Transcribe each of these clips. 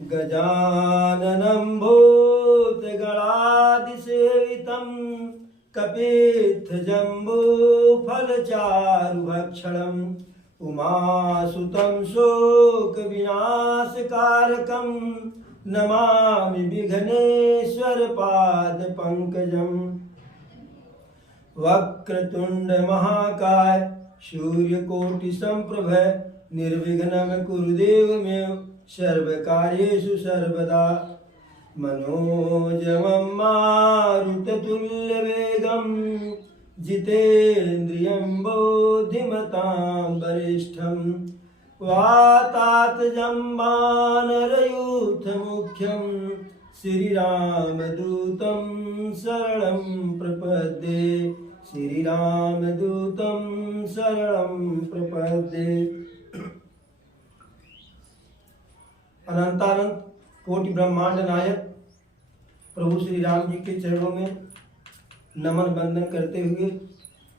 गजाननं भूतगणादिसेवितं कपित्थजम्बूफलचारुभक्षणम् उमासुतं शोकविनाशकारकं नमामि विघ्नेश्वरपादपङ्कजम्। वक्रतुण्ड महाकाय सूर्यकोटिसम्प्रभ निर्विघ्नं कुरु देव मे सर्वकार्येषु सर्वदा। मनोजवं मारुततुल्यवेगं जितेन्द्रियं बुद्धिमतां वरिष्ठं वातात्मजं वानरयूथमुख्यं श्रीरामदूतं शरणं प्रपद्ये। श्रीरामदूतं शरणं प्रपद्ये। अनंतानंत कोटि ब्रह्मांड नायक प्रभु श्री राम जी के चरणों में नमन वंदन करते हुए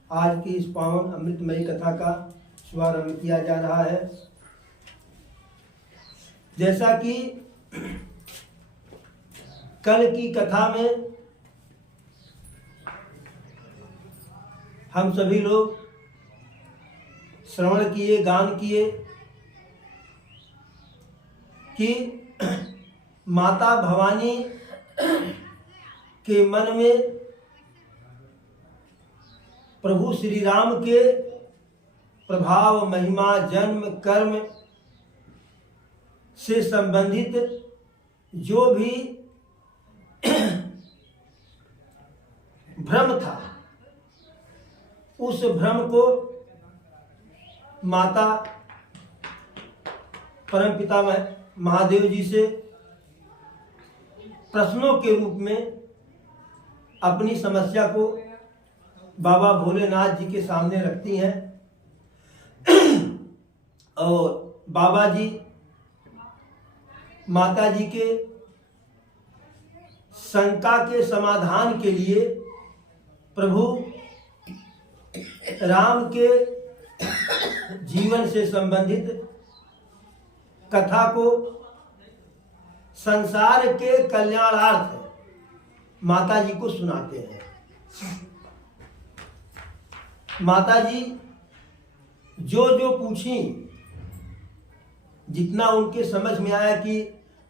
आज की इस पावन अमृतमयी कथा का शुभारंभ किया जा रहा है। जैसा कि कल की कथा में हम सभी लोग श्रवण किए, गान किए कि माता भवानी के मन में प्रभु श्री राम के प्रभाव, महिमा, जन्म, कर्म से संबंधित जो भी भ्रम था, उस भ्रम को माता परमपिता महादेव जी से प्रश्नों के रूप में अपनी समस्या को बाबा भोलेनाथ जी के सामने रखती हैं और बाबा जी माता जी के शंका के समाधान के लिए प्रभु राम के जीवन से संबंधित कथा को संसार के कल्याणार्थ माता जी को सुनाते हैं। माता जी जो जो पूछी, जितना उनके समझ में आया कि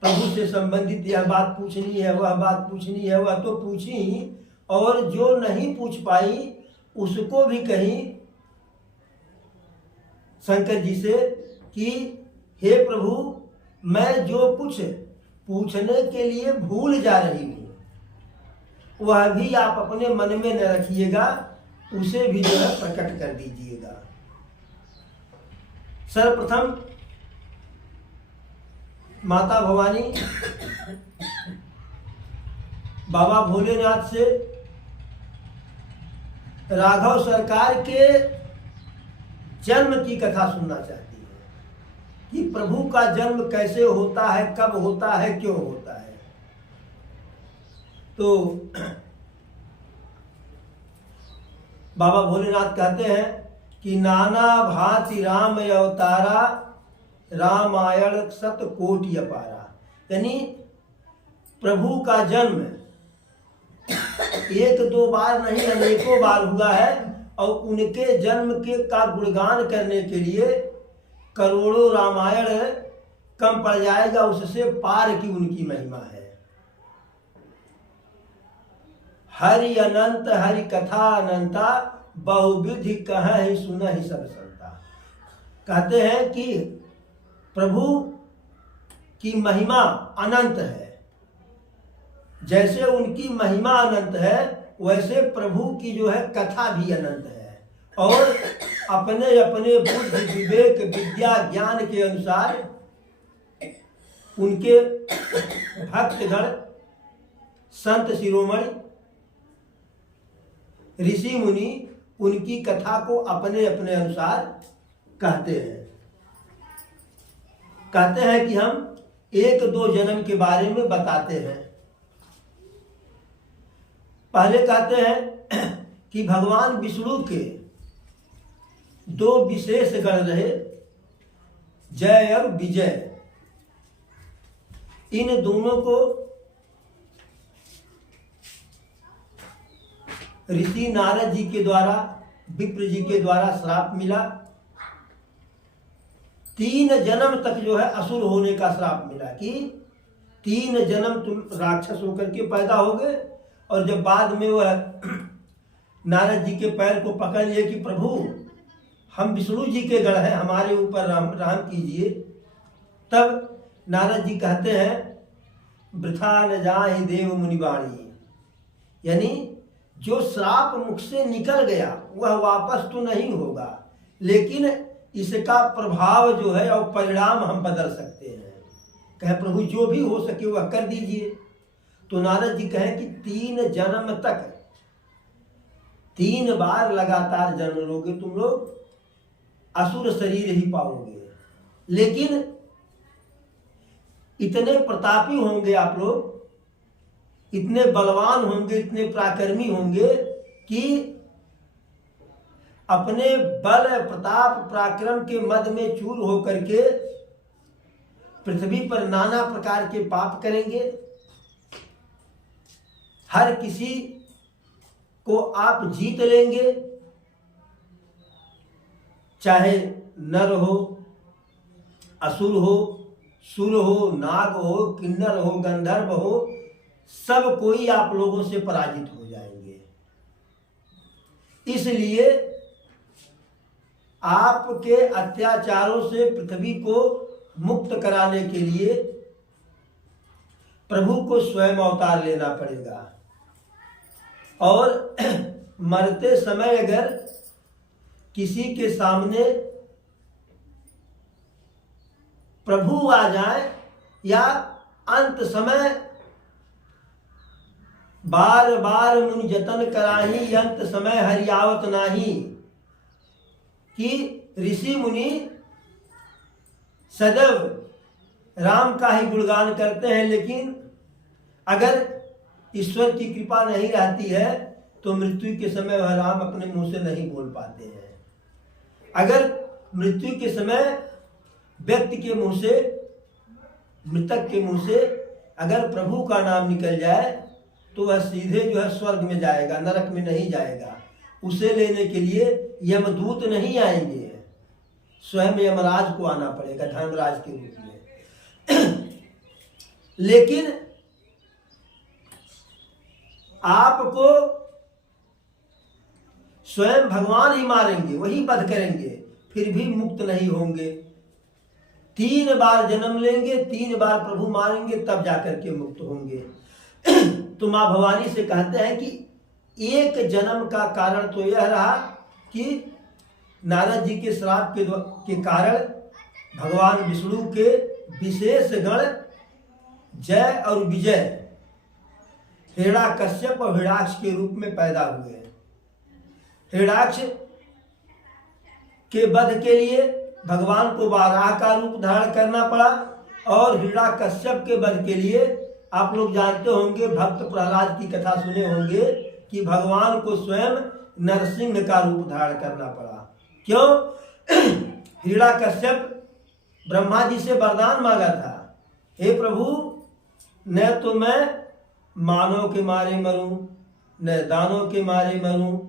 प्रभु से संबंधित यह बात पूछनी है, वह बात पूछनी है, वह तो पूछी, और जो नहीं पूछ पाई उसको भी कहीं शंकर जी से कि हे प्रभु, मैं जो कुछ पूछने के लिए भूल जा रही हूँ वह भी आप अपने मन में न रखिएगा, उसे भी जो है प्रकट कर दीजिएगा। सर्वप्रथम माता भवानी बाबा भोलेनाथ से राघव सरकार के जन्म की कथा सुनना चाहती है कि प्रभु का जन्म कैसे होता है, कब होता है, क्यों होता है। तो बाबा भोलेनाथ कहते हैं कि नाना भांति राम अवतारा, रामायण सत कोटि अपारा। यानी प्रभु का जन्म एक दो बार नहीं, अनेकों बार हुआ है, और उनके जन्म के का गुणगान करने के लिए करोड़ों रामायण कम पड़ जाएगा, उससे पार की उनकी महिमा है। हरि अनंत हरि कथा अनंता, बहुविधि कहि सुनहि सब संता। कहते हैं कि प्रभु की महिमा अनंत है। जैसे उनकी महिमा अनंत है, वैसे प्रभु की जो है कथा भी अनंत है, और अपने अपने बुद्धि, विवेक, विद्या, ज्ञान के अनुसार उनके भक्तगण, संत शिरोमणि, ऋषि मुनि उनकी कथा को अपने अपने अनुसार कहते हैं। कहते हैं कि हम एक दो जन्म के बारे में बताते हैं। पहले कहते हैं कि भगवान विष्णु के दो विशेष गण रहे, जय और विजय। इन दोनों को ऋषि नारद जी के द्वारा, विप्र जी के द्वारा श्राप मिला। 3 जन्म तक जो है असुर होने का श्राप मिला कि 3 जन्म तुम राक्षस होकर के पैदा हो गए। और जब बाद में वह नारद जी के पैर को पकड़ लिए कि प्रभु हम विष्णु जी के गण हैं, हमारे ऊपर राम कीजिए, तब नारद जी कहते हैं वृथा न जाहि देव मुनिवाणी, यानी जो श्राप मुख से निकल गया वह वापस तो नहीं होगा, लेकिन इसका प्रभाव जो है और परिणाम हम बदल सकते हैं। कहे प्रभु जो भी हो सके वह कर दीजिए। तो नारद जी कहें कि 3 जन्म तक 3 बार लगातार जन्म लोगे तुम लोग, असुर शरीर ही पाओगे, लेकिन इतने प्रतापी होंगे आप लोग, इतने बलवान होंगे, इतने पराक्रमी होंगे कि अपने बल प्रताप पराक्रम के मद में चूर होकर के पृथ्वी पर नाना प्रकार के पाप करेंगे। हर किसी को आप जीत लेंगे, चाहे नर हो, असुर हो, सुर हो, नाग हो, किन्नर हो, गंधर्व हो, सब कोई आप लोगों से पराजित हो जाएंगे। इसलिए आपके अत्याचारों से पृथ्वी को मुक्त कराने के लिए प्रभु को स्वयं अवतार लेना पड़ेगा। और मरते समय अगर किसी के सामने प्रभु आ जाए या अंत समय बार बार मुनि जतन कराही अंत समय हरियावत नाही, कि ऋषि मुनि सदैव राम का ही गुणगान करते हैं, लेकिन अगर ईश्वर की कृपा नहीं रहती है तो मृत्यु के समय वह राम अपने मुंह से नहीं बोल पाते हैं। अगर मृत्यु के समय व्यक्ति के मुंह से, मृतक के मुंह से अगर प्रभु का नाम निकल जाए तो वह सीधे जो है स्वर्ग में जाएगा, नरक में नहीं जाएगा। उसे लेने के लिए यमदूत नहीं आएंगे, स्वयं यमराज को आना पड़ेगा धर्मराज के रूप में। लेकिन आपको स्वयं भगवान ही मारेंगे, वही वध करेंगे, फिर भी मुक्त नहीं होंगे। 3 बार जन्म लेंगे, 3 बार प्रभु मारेंगे, तब जाकर के मुक्त होंगे। तो मां भवानी से कहते हैं कि एक जन्म का कारण तो यह रहा कि नारद जी के श्राप के कारण भगवान विष्णु के विशेष गण जय और विजय हिरण्याकश्यप और हिरण्याक्ष के रूप में पैदा हुए। हिरण्याक्ष के वध के लिए भगवान को वाराह का रूप धारण करना पड़ा, और हिरण्याकश्यप के वध के लिए आप लोग जानते होंगे, भक्त प्रहलाद की कथा सुने होंगे कि भगवान को स्वयं नरसिंह का रूप धारण करना पड़ा। क्यों? हिरण्याकश्यप ब्रह्मा जी से वरदान मांगा था, हे प्रभु न तो मैं मानव के मारे मरूं, न दानव के मारे मरूं,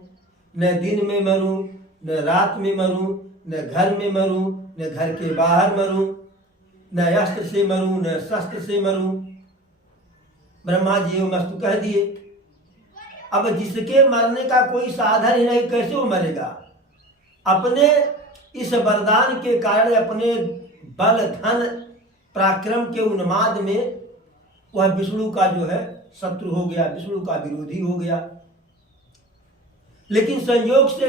न दिन में मरूं, न रात में मरूं, न घर में मरूं, न घर के बाहर मरूं, न अस्त्र से मरूं, न शस्त्र से मरूं। ब्रह्मा जी मस्तु कह दिए। अब जिसके मरने का कोई साधन ही नहीं, कैसे वो मरेगा? अपने इस वरदान के कारण, अपने बल धन पराक्रम के उन्माद में वह विष्णु का जो है शत्रु हो गया, विष्णु का विरोधी हो गया। लेकिन संयोग से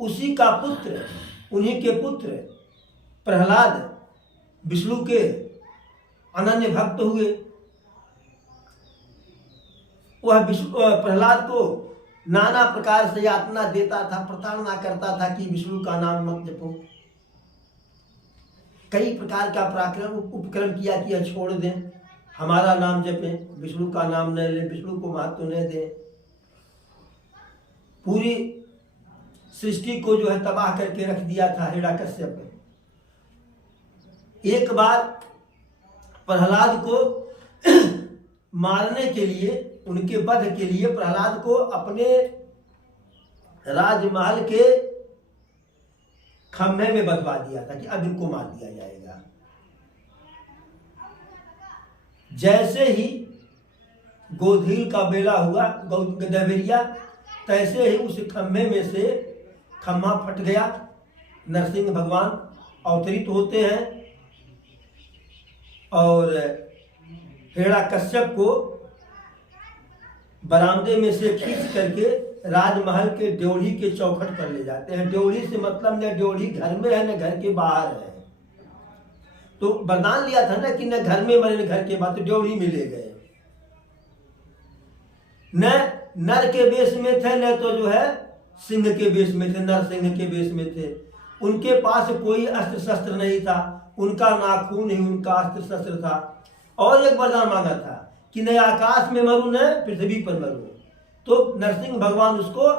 उसी का पुत्र, उन्हीं के पुत्र प्रहलाद विष्णु के अनन्य भक्त हुए। वह प्रहलाद को नाना प्रकार से यातना देता था, प्रताड़ना करता था कि विष्णु का नाम मत जपो। कई प्रकार का पराक्रम उपक्रम किया कि यह छोड़ दें, हमारा नाम जपें, विष्णु का नाम न लें, विष्णु को महत्व न दें। पूरी सृष्टि को जो है तबाह करके रख दिया था हिरण्याकश्यप। एक बार प्रहलाद को मारने के लिए, उनके वध के लिए प्रहलाद को अपने राजमहल के खंभे में बंधवा दिया था कि अब इनको मार दिया जाएगा। जैसे ही गोधील का बेला हुआ, गदबेरिया, तैसे ही उस खंभे में से खंभा फट गया। नरसिंह भगवान अवतरित होते हैं और हिरण्यकश्यप को बरामदे में से खींच करके राजमहल के ड्योढ़ी के चौखट पर ले जाते हैं। ड्योढ़ी से मतलब न ड्योढ़ी घर में है न घर के बाहर है। तो वरदान लिया था ना कि न घर में मरे न घर के बाहर, तो ड्योढ़ी में ले गए। न नर के वेश में थे, न तो जो है सिंह के वेश में थे, नर सिंह के वेश में थे। उनके पास कोई अस्त्र शस्त्र नहीं था, उनका नाखून ही उनका अस्त्र शस्त्र था। और एक वरदान मांगा था कि न आकाश में मरूं न पृथ्वी पर मरूं। तो नरसिंह भगवान उसको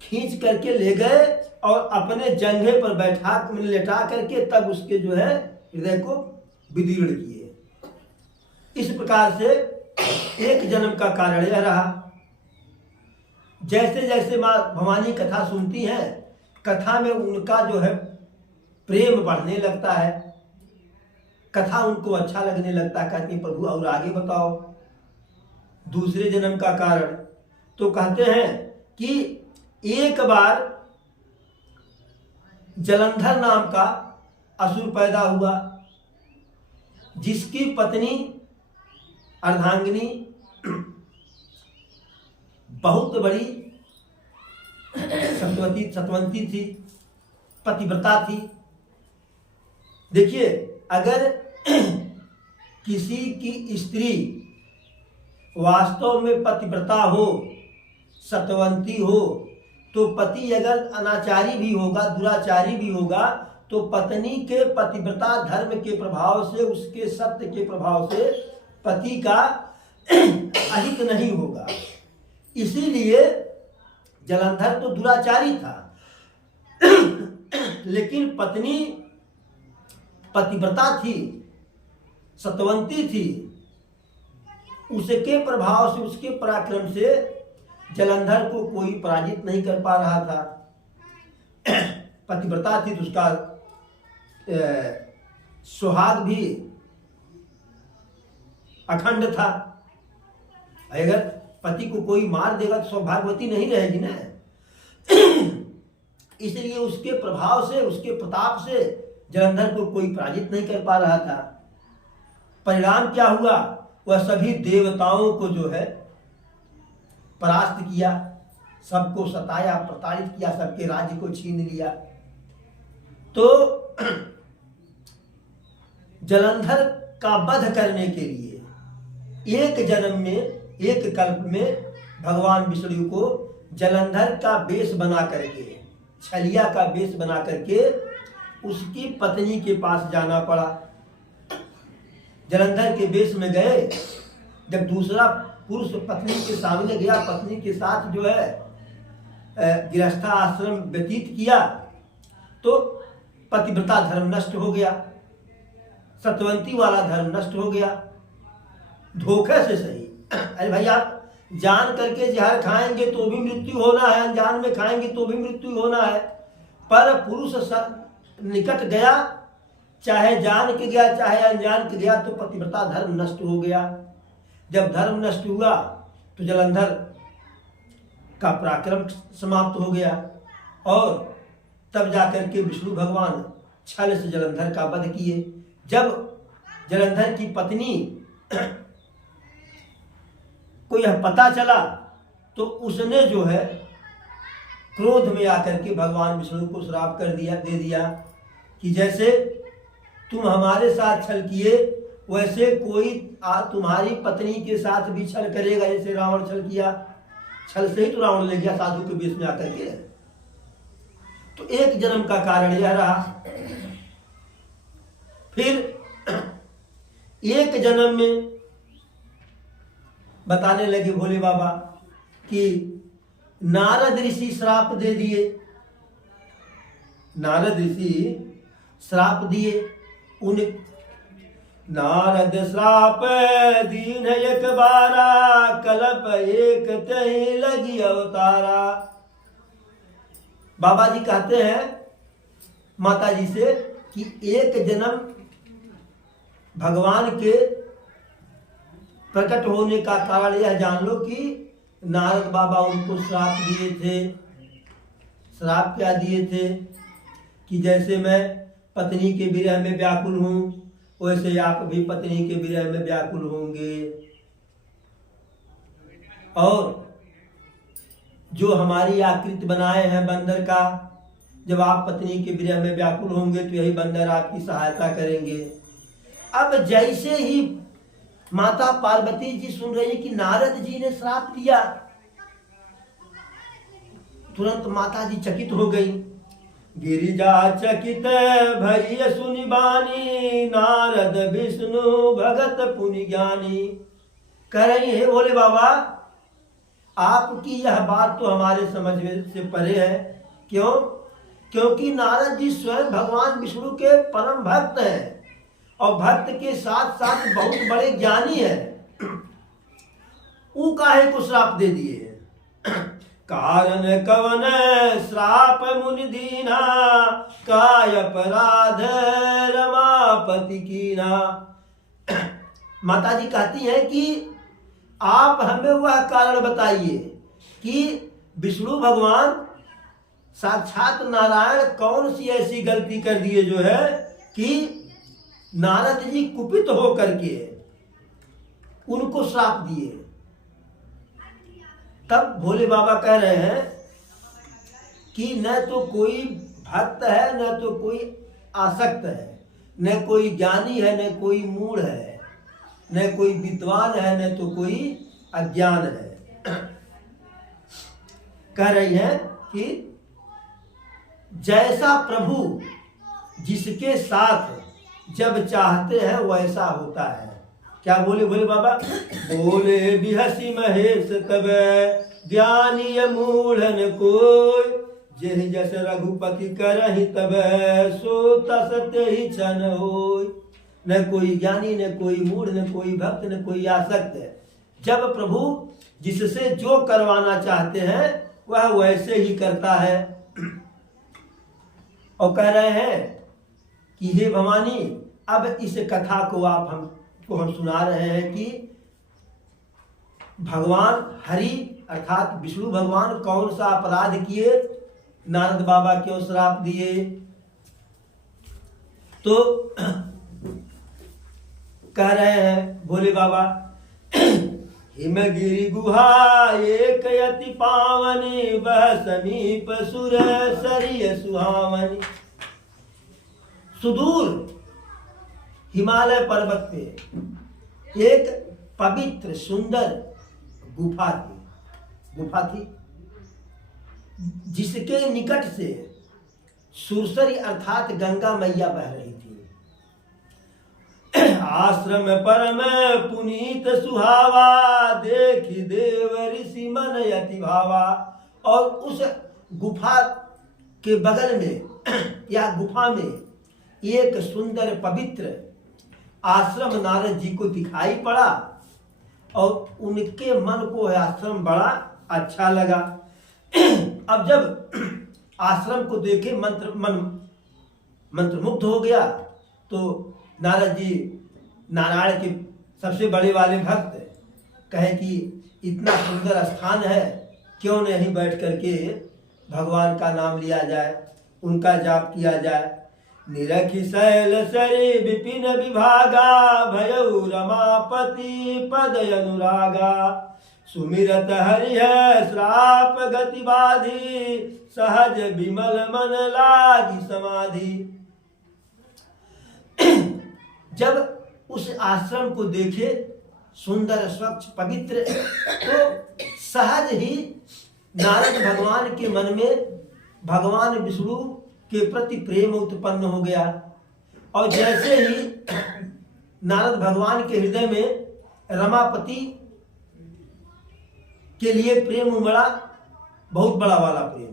खींच करके ले गए और अपने जंघे पर बैठा लेटा करके तब उसके जो है हृदय को विदीर्ण किए। इस प्रकार से एक जन्म का कारण यह रहा। जैसे जैसे माँ भवानी कथा सुनती हैं, कथा में उनका जो है प्रेम बढ़ने लगता है, कथा उनको अच्छा लगने लगता है। कहती प्रभु और आगे बताओ दूसरे जन्म का कारण। तो कहते हैं कि एक बार जलंधर नाम का असुर पैदा हुआ, जिसकी पत्नी अर्धांगिनी बहुत बड़ी सतवंती थी, पतिव्रता थी। देखिए, अगर किसी की स्त्री वास्तव में पतिव्रता हो, सतवंती हो, तो पति अगर अनाचारी भी होगा, दुराचारी भी होगा, तो पत्नी के पतिव्रता धर्म के प्रभाव से, उसके सत्य के प्रभाव से पति का अहित नहीं होगा। इसीलिए जलंधर तो दुराचारी था, लेकिन पत्नी पतिव्रता थी, सतवंती थी। उसके प्रभाव से, उसके पराक्रम से जलंधर को कोई पराजित नहीं कर पा रहा था। पतिव्रता थी तो उसका सुहाग भी अखंड था। अगर पति को कोई मार देगा तो सौभाग्यवती नहीं रहेगी ना। इसलिए उसके प्रभाव से, उसके प्रताप से जलंधर को कोई पराजित नहीं कर पा रहा था। परिणाम क्या हुआ? वह सभी देवताओं को जो है परास्त किया, सबको सताया, प्रताड़ित किया, सबके राज्य को छीन लिया। तो जलंधर का वध करने के लिए एक जन्म में, एक कल्प में भगवान विष्णु को जलंधर का वेश बना करके, छलिया का वेश बना करके उसकी पत्नी के पास जाना पड़ा। जलंधर के वेश में गए। जब दूसरा पुरुष पत्नी के सामने गया, पत्नी के साथ जो है गृहस्थ आश्रम व्यतीत किया, तो पतिव्रता धर्म नष्ट हो गया, सतवंती वाला धर्म नष्ट हो गया। धोखे से सही। अरे भाई, आप जान करके जहर खाएंगे तो भी मृत्यु होना है, अनजान में खाएंगे तो भी मृत्यु होना है। पर पुरुष निकट गया, चाहे जान के गया चाहे अनजान के गया, तो पतिव्रता धर्म नष्ट हो गया। जब धर्म नष्ट हुआ तो जलंधर का पराक्रम समाप्त हो गया और तब जाकर के विष्णु भगवान छल से जलंधर का वध किए। जब जलंधर की पत्नी को यह पता चला तो उसने जो है क्रोध में आकर के भगवान विष्णु को श्राप कर दिया, दे दिया कि जैसे तुम हमारे साथ छल किए, वैसे कोई तुम्हारी पत्नी के साथ भी छल करेगा, जैसे रावण छल किया। छल से ही तो रावण ले गया साधु के वेश में आकर के। तो एक जन्म का कारण यह रहा। फिर एक जन्म में बताने लगे भोले बाबा कि नारद ऋषि श्राप दे दिए। नारद ऋषि श्राप दिए। नारद श्राप दीन एक बारा, कल्प एक तही लगी अवतारा। बाबा जी कहते हैं माता जी से कि एक जन्म भगवान के प्रकट होने का कारण यह जान लो कि नारद बाबा उनको श्राप दिए थे। श्राप क्या दिए थे कि जैसे मैं पत्नी के विरह में व्याकुल हूं, वैसे आप भी पत्नी के विरह में व्याकुल होंगे, और जो हमारी आकृति बनाए हैं बंदर का, जब आप पत्नी के विरह में व्याकुल होंगे तो यही बंदर आपकी सहायता करेंगे। अब जैसे ही माता पार्वती जी सुन रही कि नारद जी ने श्राप दिया, तुरंत माता जी चकित हो गई। गिरिजा चकित भई सुनि बानी, नारद विष्णु भगत पुनि ज्ञानी। कह रही है बोले बाबा आपकी यह बात तो हमारे समझ में से परे है। क्यों? क्योंकि नारद जी स्वयं भगवान विष्णु के परम भक्त हैं और भक्त के साथ साथ बहुत बड़े ज्ञानी हैं। वो काहे को श्राप दे दिए? कारण कवन श्राप मुनि दीना, काय अपराध रमापति कीना। माता जी कहती हैं कि आप हमें वह कारण बताइए कि विष्णु भगवान साक्षात नारायण कौन सी ऐसी गलती कर दिए जो है कि नारद जी कुपित हो करके उनको श्राप दिए। तब भोले बाबा कह रहे हैं कि न तो कोई भक्त है, न तो कोई आसक्त है, न कोई ज्ञानी है, न कोई मूढ़ है, न कोई विद्वान है, न तो कोई अज्ञान है। कह रही है कि जैसा प्रभु जिसके साथ जब चाहते हैं वैसा होता है। क्या बोले भोले बाबा? बोले बिहसी महेश तब ज्ञानी मूढ़न कोई, जेहि जस रघुपति करहि तब सो तसते ही क्षण होय। न कोई ज्ञानी, न कोई मूढ़, न कोई भक्त, न कोई आसक्त है। जब प्रभु जिससे जो करवाना चाहते हैं वह वैसे ही करता है। और कह रहे हैं कि हे भवानी अब इस कथा को हम सुना रहे हैं कि भगवान हरि अर्थात विष्णु भगवान कौन सा अपराध किए, नारद बाबा क्यों श्राप दिए। तो कह रहे हैं भोले बाबा हिमगिरि गुहा एक यति पावनी, वह समीप सुर सरिय सुहावनी। सुदूर हिमालय पर्वत पे एक पवित्र सुंदर गुफा थी जिसके निकट से सुरसरी अर्थात गंगा मैया बह रही थी। आश्रम परम पुनीत सुहावा, देखी देव ऋषि मन यति भावा। और उस गुफा के बगल में या गुफा में एक सुंदर पवित्र आश्रम नारद जी को दिखाई पड़ा और उनके मन को आश्रम बड़ा अच्छा लगा। अब जब आश्रम को देखे मंत्रमुग्ध हो गया। तो नारद जी नारायण के सबसे बड़े वाले भक्त कहे कि इतना सुंदर स्थान है, क्यों नहीं बैठ करके भगवान का नाम लिया जाए, उनका जाप किया जाए। निरखि शैल सरी विपिन विभागा, भयउ रमापति पद अनुरागा। सुमिरत हरिहर श्राप गति बाधी, सहज विमल मन लागी समाधि। जब उस आश्रम को देखे सुंदर स्वच्छ पवित्र, तो सहज ही नारद भगवान के मन में भगवान विष्णु के प्रति प्रेम उत्पन्न हो गया। और जैसे ही नारद भगवान के हृदय में रमापति के लिए प्रेम उमड़ा, बहुत बड़ा वाला प्रेम।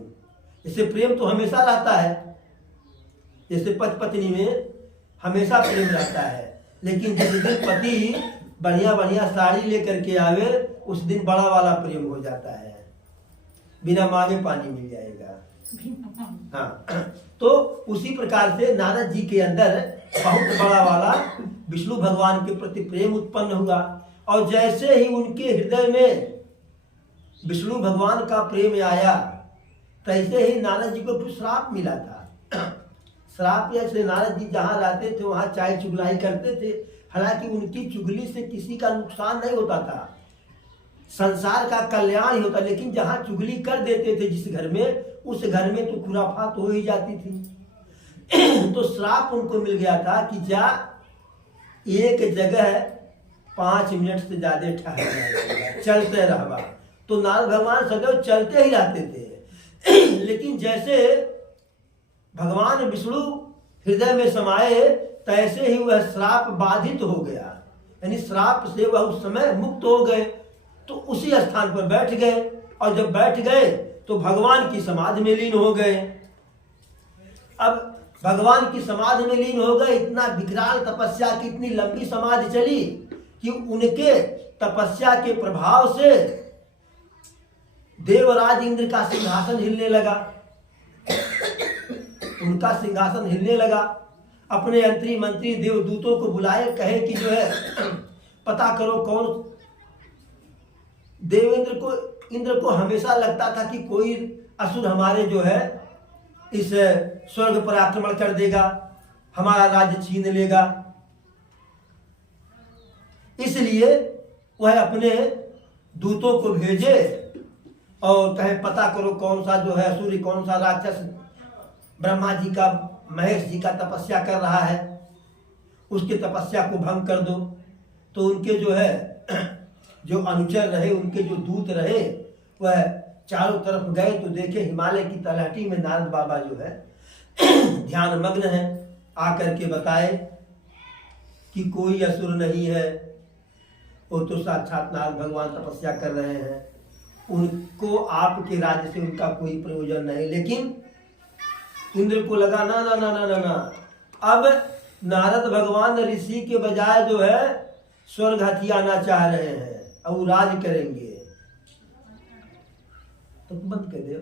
जैसे प्रेम तो हमेशा रहता है, जैसे पति पत्नी में हमेशा प्रेम रहता है, लेकिन जिस दिन पति बढ़िया बढ़िया साड़ी लेकर के आवे उस दिन बड़ा वाला प्रेम हो जाता है, बिना मांगे पानी मिल जाएगा। हाँ, तो उसी प्रकार से नारद जी के अंदर बहुत बड़ा वाला विष्णु भगवान के प्रति प्रेम उत्पन्न हुआ। और जैसे ही उनके हृदय में विष्णु भगवान का प्रेम आया, तैसे ही नारद जी को कुछ श्राप मिला था। श्राप ऐसे, नारद जी जहाँ रहते थे वहाँ चाय चुगलाई करते थे, हालांकि उनकी चुगली से किसी का नुकसान नहीं होता था, संसार का कल्याण ही होता, लेकिन जहाँ चुगली कर देते थे जिस घर में, उस घर में तो खुराफात हो ही जाती थी। तो श्राप उनको मिल गया था कि जा एक जगह 5 मिनट से ज्यादा ठहर चलते रहबा। तो नारद भगवान सदैव चलते ही रहते थे। लेकिन जैसे भगवान विष्णु हृदय में समाये, तैसे ही वह श्राप बाधित हो गया, यानी श्राप से वह उस समय मुक्त हो गए। तो उसी स्थान पर बैठ गए, और जब बैठ गए तो भगवान की समाधि में लीन हो गए। अब भगवान की समाधि में लीन हो गए, इतना विकराल तपस्या की, इतनी लंबी समाधि चली कि उनके तपस्या के प्रभाव से देवराज इंद्र का सिंहासन हिलने लगा, उनका सिंहासन हिलने लगा। अपने मंत्री मंत्री देवदूतों को बुलाए, कहे कि जो है पता करो कौन। इंद्र को हमेशा लगता था कि कोई असुर हमारे जो है इस स्वर्ग पर आक्रमण कर देगा, हमारा राज्य छीन लेगा। इसलिए वह अपने दूतों को भेजे और कहे पता करो कौन सा जो है असुर, कौन सा राक्षस ब्रह्मा जी का, महेश जी का तपस्या कर रहा है, उसकी तपस्या को भंग कर दो। तो उनके जो है जो अनुचर रहे, उनके जो दूत रहे, वह चारों तरफ गए तो देखे हिमालय की तलहटी में नारद बाबा जो है ध्यान मग्न है। आकर के बताए कि कोई असुर नहीं है, वो तो साक्षात नारद भगवान तपस्या कर रहे हैं, उनको आपके राज्य से उनका कोई प्रयोजन नहीं। लेकिन इंद्र को लगा ना ना ना ना ना ना, अब नारद भगवान ऋषि के बजाय जो है स्वर्ग हथियाना चाह रहे हैं, अब वो राज करेंगे। तो बंद कर दे।